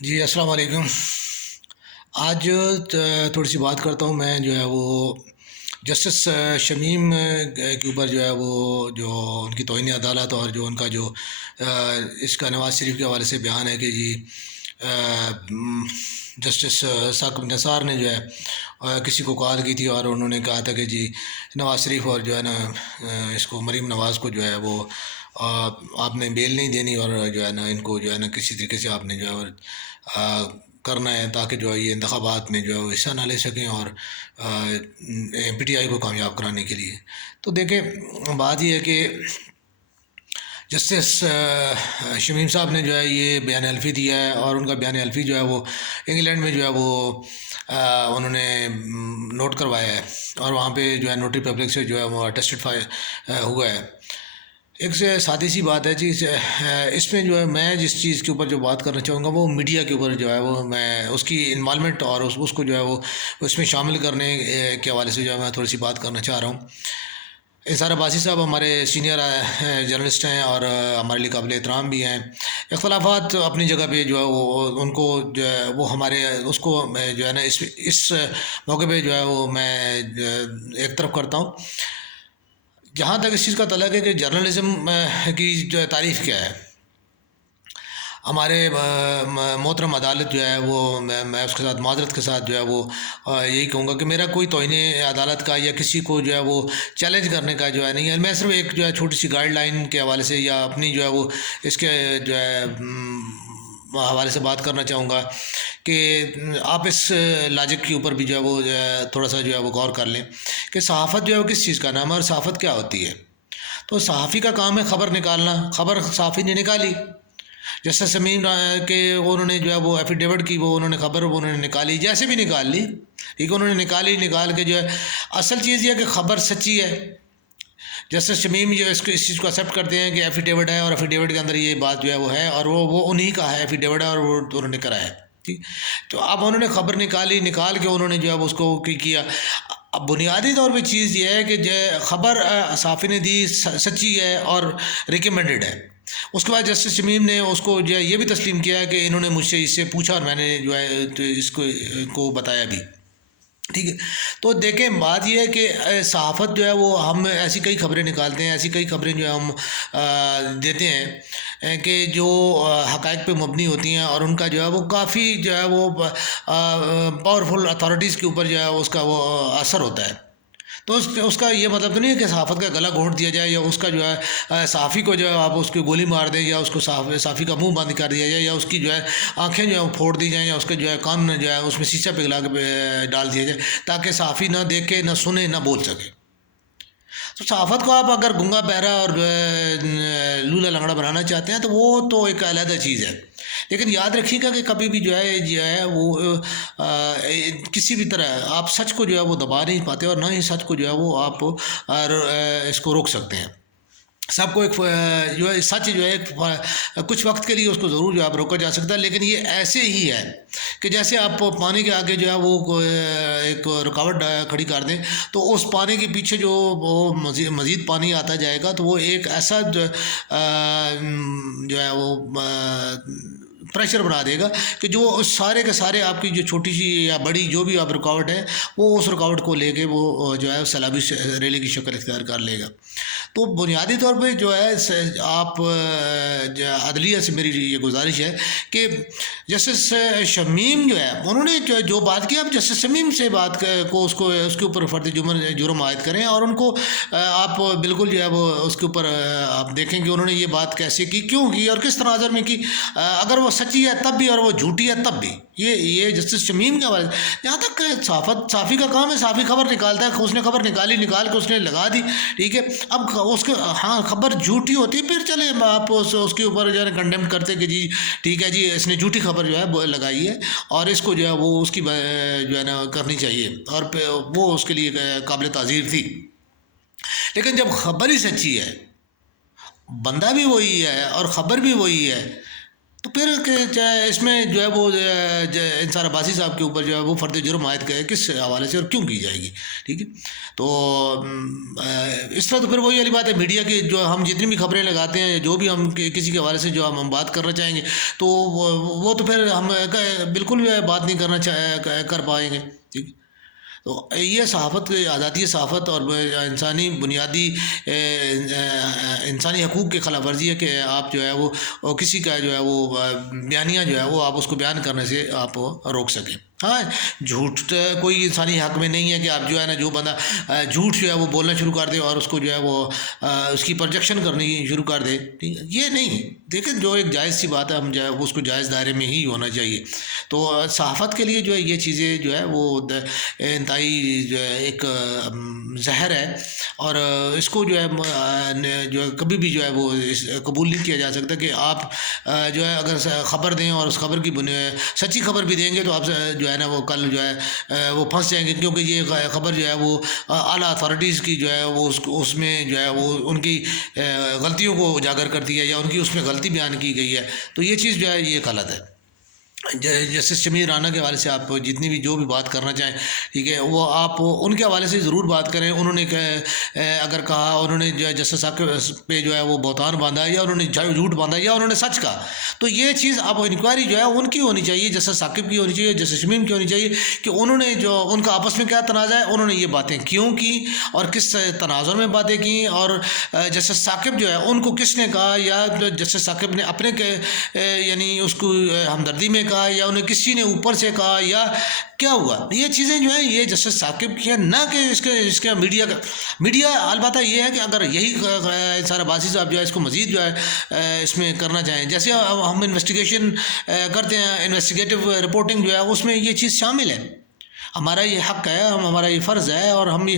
جی السلام علیکم۔ آج تھوڑی سی بات کرتا ہوں میں جو ہے وہ جسٹس شمیم کے اوپر جو ہے وہ جو ان کی توہین عدالت اور جو ان کا جو اس کا نواز شریف کے حوالے سے بیان ہے کہ جی جسٹس ثاقب نثار نے جو ہے کسی کو کال کی تھی اور انہوں نے کہا تھا کہ جی نواز شریف اور جو ہے نا اس کو مریم نواز کو جو ہے وہ آپ نے بیل نہیں دینی اور جو ہے نا ان کو جو ہے نا کسی طریقے سے آپ نے جو ہے کرنا ہے تاکہ جو ہے یہ انتخابات میں جو ہے وہ حصہ نہ لے سکیں اور پی ٹی آئی کو کامیاب کرانے کے لیے۔ تو دیکھیں بات یہ ہے کہ جسٹس شمیم صاحب نے جو ہے یہ بیان حلفی دیا ہے اور ان کا بیان حلفی جو ہے وہ انگلینڈ میں جو ہے وہ انہوں نے نوٹ کروایا ہے اور وہاں پہ جو ہے نوٹری پبلک سے جو ہے وہ ٹیسٹیفائی ہوا ہے۔ ایک سے سادی سی بات ہے جی، اس میں جو ہے میں جس چیز کے اوپر جو بات کرنا چاہوں گا وہ میڈیا کے اوپر جو ہے وہ میں اس کی انوالومنٹ اور اس کو جو ہے وہ اس میں شامل کرنے کے حوالے سے جو ہے میں تھوڑی سی بات کرنا چاہ رہا ہوں۔ اظہار عباسی صاحب ہمارے سینئر جرنلسٹ ہیں اور ہمارے لیے قابل احترام بھی ہیں۔ اختلافات اپنی جگہ پہ جو ہے وہ ان کو جو ہے وہ ہمارے اس کو جو ہے نا اس موقع پہ جو ہے وہ میں ایک طرف کرتا ہوں۔ جہاں تک اس چیز کا تعلق ہے کہ جرنلزم کی جو تعریف کیا ہے، ہمارے محترم عدالت جو ہے وہ میں اس کے ساتھ معذرت کے ساتھ جو ہے وہ یہی کہوں گا کہ میرا کوئی توہین عدالت کا یا کسی کو جو ہے وہ چیلنج کرنے کا جو ہے نہیں ہے۔ میں صرف ایک جو ہے چھوٹی سی گائیڈ لائن کے حوالے سے یا اپنی جو ہے وہ اس کے جو ہے حوالے سے بات کرنا چاہوں گا کہ آپ اس لاجک کے اوپر بھی جو ہے وہ تھوڑا سا جو ہے وہ غور کر لیں کہ صحافت جو ہے وہ کس چیز کا نام ہے اور صحافت کیا ہوتی ہے۔ تو صحافی کا کام ہے خبر نکالنا، خبر صحافی نے نکالی جیسے سمیم کہ انہوں نے جو ہے وہ ایفیڈیوٹ کی، وہ انہوں نے خبر وہ انہوں نے نکالی جیسے بھی نکال لی، ٹھیک ہے، انہوں نے نکال کے جو ہے اصل چیز یہ ہے کہ خبر سچی ہے۔ جیسے شمیم جو اس چیز کو ایکسیپٹ کرتے ہیں کہ ایفیڈیوٹ ہے اور ایفیڈیوٹ کے اندر یہ بات جو ہے وہ ہے اور وہ انہی کا ہے ایفیڈیوٹ ہے اور وہ انہوں نے کرایا ہے، ٹھیک۔ تو اب انہوں نے خبر نکال کے انہوں نے جو ہے اس کو کیا۔ اب بنیادی طور پہ چیز یہ ہے کہ جو خبر صحافی نے دی سچی ہے اور ریکمینڈڈ ہے۔ اس کے بعد جسٹس شمیم نے اس کو جو ہے یہ بھی تسلیم کیا ہے کہ انہوں نے مجھ سے اس سے پوچھا اور میں نے جو ہے تو اس کو بتایا بھی، ٹھیک ہے۔ تو دیکھیں بات یہ ہے کہ صحافت جو ہے وہ ہم ایسی کئی خبریں نکالتے ہیں، ایسی کئی خبریں جو ہے ہم دیتے ہیں کہ جو حقائق پہ مبنی ہوتی ہیں اور ان کا جو ہے وہ کافی جو ہے وہ پاورفل اتھارٹیز کے اوپر جو ہے اس کا وہ اثر ہوتا ہے۔ تو اس کا یہ مطلب تو نہیں ہے کہ صحافت کا گلا گھونٹ دیا جائے یا اس کا جو ہے صحافی کو جو ہے آپ اس کی گولی مار دیں یا اس کو صحافی کا منہ بند کر دیا جائے یا اس کی جو ہے آنکھیں جو ہے وہ پھوڑ دی جائیں یا اس کے جو ہے کان جو ہے اس میں شیشہ پگھلا کے ڈال دیا جائے تاکہ صحافی نہ دیکھے نہ سنے نہ بول سکے۔ تو صحافت کو آپ اگر گنگا بہرا اور لولا لنگڑا بنانا چاہتے ہیں تو وہ تو ایک علیحدہ چیز ہے، لیکن یاد رکھیے گا کہ کبھی بھی جو ہے وہ کسی بھی طرح آپ سچ کو جو ہے وہ دبا نہیں پاتے اور نہ ہی سچ کو جو ہے وہ آپ اس کو روک سکتے ہیں۔ سب کو ایک جو ہے سچ جو ہے کچھ وقت کے لیے اس کو ضرور جو ہے روکا جا سکتا ہے، لیکن یہ ایسے ہی ہے کہ جیسے آپ پانی کے آگے جو ہے وہ ایک رکاوٹ کھڑی کر دیں تو اس پانی کے پیچھے جو وہ مزید پانی آتا جائے گا تو وہ ایک ایسا جو ہے وہ پریشر بنا دے گا کہ جو سارے کے سارے آپ کی جو چھوٹی سی یا بڑی جو بھی آپ رکاوٹ ہے وہ اس رکاوٹ کو لے کے وہ جو ہے سیلابی ریلے کی شکل اختیار کر لے گا۔ تو بنیادی طور پہ جو ہے آپ عدلیہ سے میری یہ گزارش ہے کہ جسٹس شمیم جو ہے انہوں نے جو بات کی، آپ جسٹس شمیم سے بات کو اس کے اوپر فرد جرم عائد کریں اور ان کو آپ بالکل جو ہے وہ اس کے اوپر آپ دیکھیں کہ انہوں نے یہ بات کیسے کی، کیوں کی اور کس تناظر میں کی۔ اگر وہ سچی ہے تب بھی اور وہ جھوٹی ہے تب بھی یہ جسٹس شمیم کے حوالے سے، یہاں تک کہ صحافی کا کام ہے، صحافی خبر نکالتا ہے، اس نے خبر نکال کے اس نے لگا دی، ٹھیک ہے۔ اب اس کے ہاں خبر جھوٹی ہوتی پھر چلے آپ اس کے اوپر جو ہے کنڈیم کرتے کہ جی ٹھیک ہے جی اس نے جھوٹی خبر جو ہے لگائی ہے اور اس کو جو ہے وہ اس کی جو ہے نا کرنی چاہیے اور وہ اس کے لیے قابل تعزیر تھی۔ لیکن جب خبر ہی سچی ہے، بندہ بھی وہی ہے اور خبر بھی وہی ہے، تو پھر کہ اس میں جو ہے وہ انصار عباسی صاحب کے اوپر جو ہے وہ فرد جرم عائد کرے کس حوالے سے اور کیوں کی جائے گی؟ ٹھیک ہے، تو اس طرح تو پھر وہی والی بات ہے، میڈیا کی جو ہم جتنی بھی خبریں لگاتے ہیں، جو بھی ہم کسی کے حوالے سے جو ہم بات کرنا چاہیں گے، تو وہ تو پھر ہم بالکل بھی بات نہیں کر پائیں گے، ٹھیک ہے؟ تو یہ صحافت، آزادی صحافت اور انسانی بنیادی انسانی حقوق کی خلاف ورزی ہے کہ آپ جو ہے وہ کسی کا جو ہے وہ بیانیہ جو ہے وہ آپ اس کو بیان کرنے سے آپ روک سکیں۔ ہاں، جھوٹ کوئی انسانی حق میں نہیں ہے کہ آپ جو ہے نا جو بندہ جھوٹ جو ہے وہ بولنا شروع کر دے اور اس کو جو ہے وہ اس کی پروجیکشن کرنی شروع کر دے، ٹھیک ہے؟ یہ نہیں، دیکھیں جو ایک جائز سی بات ہے، ہم جو ہے اس کو جائز دائرے میں ہی ہونا چاہیے۔ تو صحافت کے لیے جو ہے یہ چیزیں جو ہے وہ انتہائی جو ہے ایک زہر ہے، اور اس کو جو ہے کبھی بھی جو ہے وہ قبول نہیں کیا جا سکتا کہ آپ جو ہے اگر خبر دیں اور اس خبر کی سچی خبر بھی دیں گے تو آپ جو ہے نا وہ کل جو ہے وہ پھنس جائیں گے، کیونکہ یہ خبر جو ہے وہ اعلیٰ اتھارٹیز کی جو ہے وہ اس میں جو ہے وہ ان کی غلطیوں کو اجاگر کرتی ہے یا ان کی اس میں غلطی بیان کی گئی ہے، تو یہ چیز جو ہے یہ غلط ہے۔ جسٹس شمیم رانا کے حوالے سے آپ جتنی بھی جو بھی بات کرنا چاہیں، ٹھیک ہے، وہ آپ ان کے حوالے سے ضرور بات کریں۔ انہوں نے اگر کہا، انہوں نے جو ہے جسٹس ثاقب پہ جو ہے وہ بہتان باندھا یا انہوں نے جھوٹ باندھا یا انہوں نے سچ کہا، تو یہ چیز اب انکوائری جو ہے ان کی ہونی چاہیے، جسٹس ثاقب کی ہونی چاہیے، جسٹس شمیم کی ہونی چاہیے کہ انہوں نے جو ان کا آپس میں کیا تنازع ہے، انہوں نے یہ باتیں کیوں کی اور کس تناظر میں باتیں کیں، اور جسٹس ثاقب جو ہے ان کو کس نے کہا، یا جسٹس ثاقب نے اپنے یعنی اس کو ہمدردی میں کہا یا انہیں کسی نے اوپر سے کہا یا کیا ہوا، یہ چیزیں جو ہیں یہ جسٹس ثاقب کی ہیں، نہ کہ اس کے میڈیا البتہ یہ ہے کہ اگر یہی انصار عباسی صاحب جو ہے اس کو مزید جو ہے اس میں کرنا چاہیں، جیسے ہم انویسٹیگیشن کرتے ہیں، انویسٹیگیٹو رپورٹنگ جو ہے اس میں یہ چیز شامل ہے، ہمارا یہ حق ہے، ہمارا یہ فرض ہے، اور ہم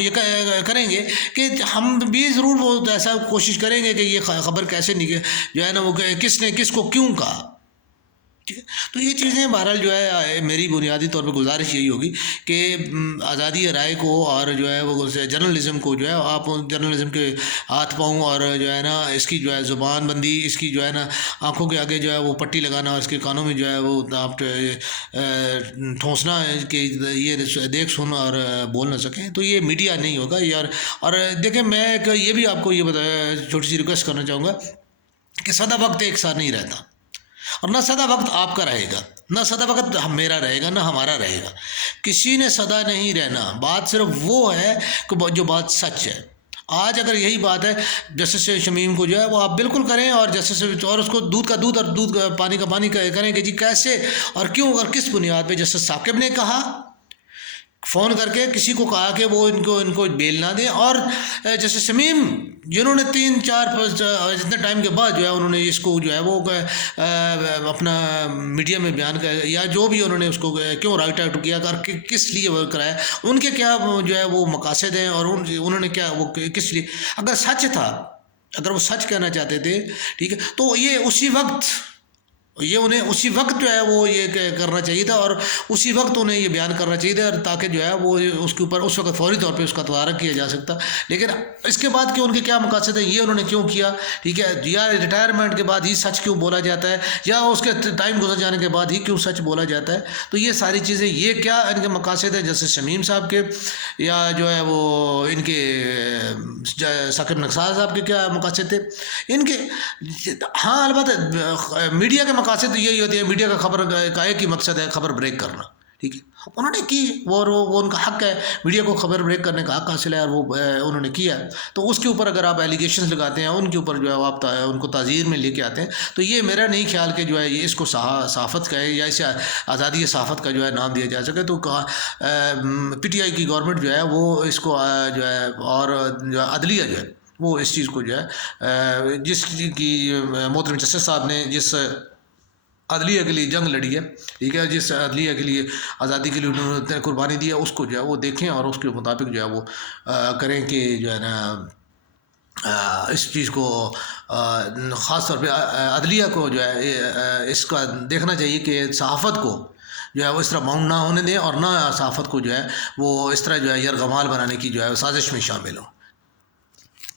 یہ کریں گے کہ ہم بھی ضرور وہ ایسا کوشش کریں گے کہ یہ خبر کیسے جو ہے نا وہ کس نے کس کو کیوں کہا، ٹھیک ہے؟ تو یہ چیزیں بہرحال جو ہے میری بنیادی طور پہ گزارش یہی ہوگی کہ آزادی رائے کو اور جو ہے وہ جرنلزم کو جو ہے آپ جرنلزم کے ہاتھ پاؤں اور جو ہے نا اس کی جو ہے زبان بندی، اس کی جو ہے نا آنکھوں کے آگے جو ہے وہ پٹی لگانا اور اس کے کانوں میں جو ہے وہ آپ ٹھونسنا کہ یہ دیکھ سن اور بول نہ سکیں، تو یہ میڈیا نہیں ہوگا یار۔ اور دیکھیں میں یہ بھی آپ کو یہ چھوٹی سی ریکویسٹ کرنا چاہوں گا کہ سدا وقت ایک ساتھ نہیں رہتا، اور نہ سدا وقت آپ کا رہے گا، نہ سدا وقت میرا رہے گا، نہ ہمارا رہے گا، کسی نے سدا نہیں رہنا، بات صرف وہ ہے کہ جو بات سچ ہے۔ آج اگر یہی بات ہے جسٹس شمیم کو جو ہے وہ آپ بالکل کریں، اور جسٹس اور اس کو دودھ کا دودھ اور دودھ کا پانی کریں کہ جی کیسے اور کیوں اور کس بنیاد پہ جسٹس ثاقب نے کہا، فون کر کے کسی کو کہا کہ وہ ان کو بیل نہ دیں، اور جیسے شمیم جنہوں نے 3-4 اتنے ٹائم کے بعد جو ہے انہوں نے اس کو جو ہے وہ اپنا میڈیا میں بیان کیا، یا جو بھی انہوں نے اس کو کیوں رائٹ آؤٹ کیا کس لیے وہ کرایا، ان کے کیا جو ہے وہ مقاصد ہیں، اور انہوں نے کیا وہ کس لیے، اگر سچ تھا، اگر وہ سچ کہنا چاہتے تھے، ٹھیک ہے، تو یہ انہیں اسی وقت جو ہے وہ یہ کرنا چاہیے تھا، اور اسی وقت انہیں یہ بیان کرنا چاہیے تھا، تاکہ جو ہے وہ اس کے اوپر اس وقت فوری طور پہ اس کا تدارک کیا جا سکتا۔ لیکن اس کے بعد کہ ان کے کیا مقاصد ہیں، یہ انہوں نے کیوں کیا، ٹھیک ہے، یا ریٹائرمنٹ کے بعد ہی سچ کیوں بولا جاتا ہے، یا اس کے ٹائم گزر جانے کے بعد ہی کیوں سچ بولا جاتا ہے، تو یہ ساری چیزیں یہ کیا ان کے مقاصد ہیں، جیسے شمیم صاحب کے، یا جو ہے وہ ان کے ثاقب نقصار صاحب کے کیا مقاصد تھے ان کے۔ ہاں البتہ میڈیا کے مقاصد یہی ہوتی ہے، میڈیا کا خبر کا ایک ہی مقصد ہے، خبر بریک کرنا، ٹھیک ہے، انہوں نے کی، وہ ان کا حق ہے، میڈیا کو خبر بریک کرنے کا حق حاصل ہے، اور وہ انہوں نے کیا، تو اس کے اوپر اگر آپ ایلیگیشنز لگاتے ہیں، ان کے اوپر جو ہے آپ ان کو تعزیر میں لے کے آتے ہیں، تو یہ میرا نہیں خیال کہ جو ہے یہ اس کو صحافت کا ہے، یا اسے آزادی صحافت کا جو ہے نام دیا جا سکے۔ تو پی ٹی آئی کی گورنمنٹ جو ہے وہ اس کو جو ہے، اور جو عدلیہ جو ہے وہ اس چیز کو جو ہے جس کی محترم جسٹس صاحب نے جس عدلیہ کے لیے جنگ لڑی ہے، ٹھیک ہے، جس عدلیہ کے لیے آزادی کے لیے انہوں نے قربانی دی ہے، اس کو جو ہے وہ دیکھیں اور اس کے مطابق جو ہے وہ کریں کہ جو ہے نا اس چیز کو خاص طور پہ عدلیہ کو جو ہے اس کا دیکھنا چاہیے کہ صحافت کو جو ہے وہ اس طرح باؤنڈ نہ ہونے دیں، اور نہ صحافت کو جو ہے وہ اس طرح جو ہے یرغمال بنانے کی جو ہے سازش میں شامل ہو۔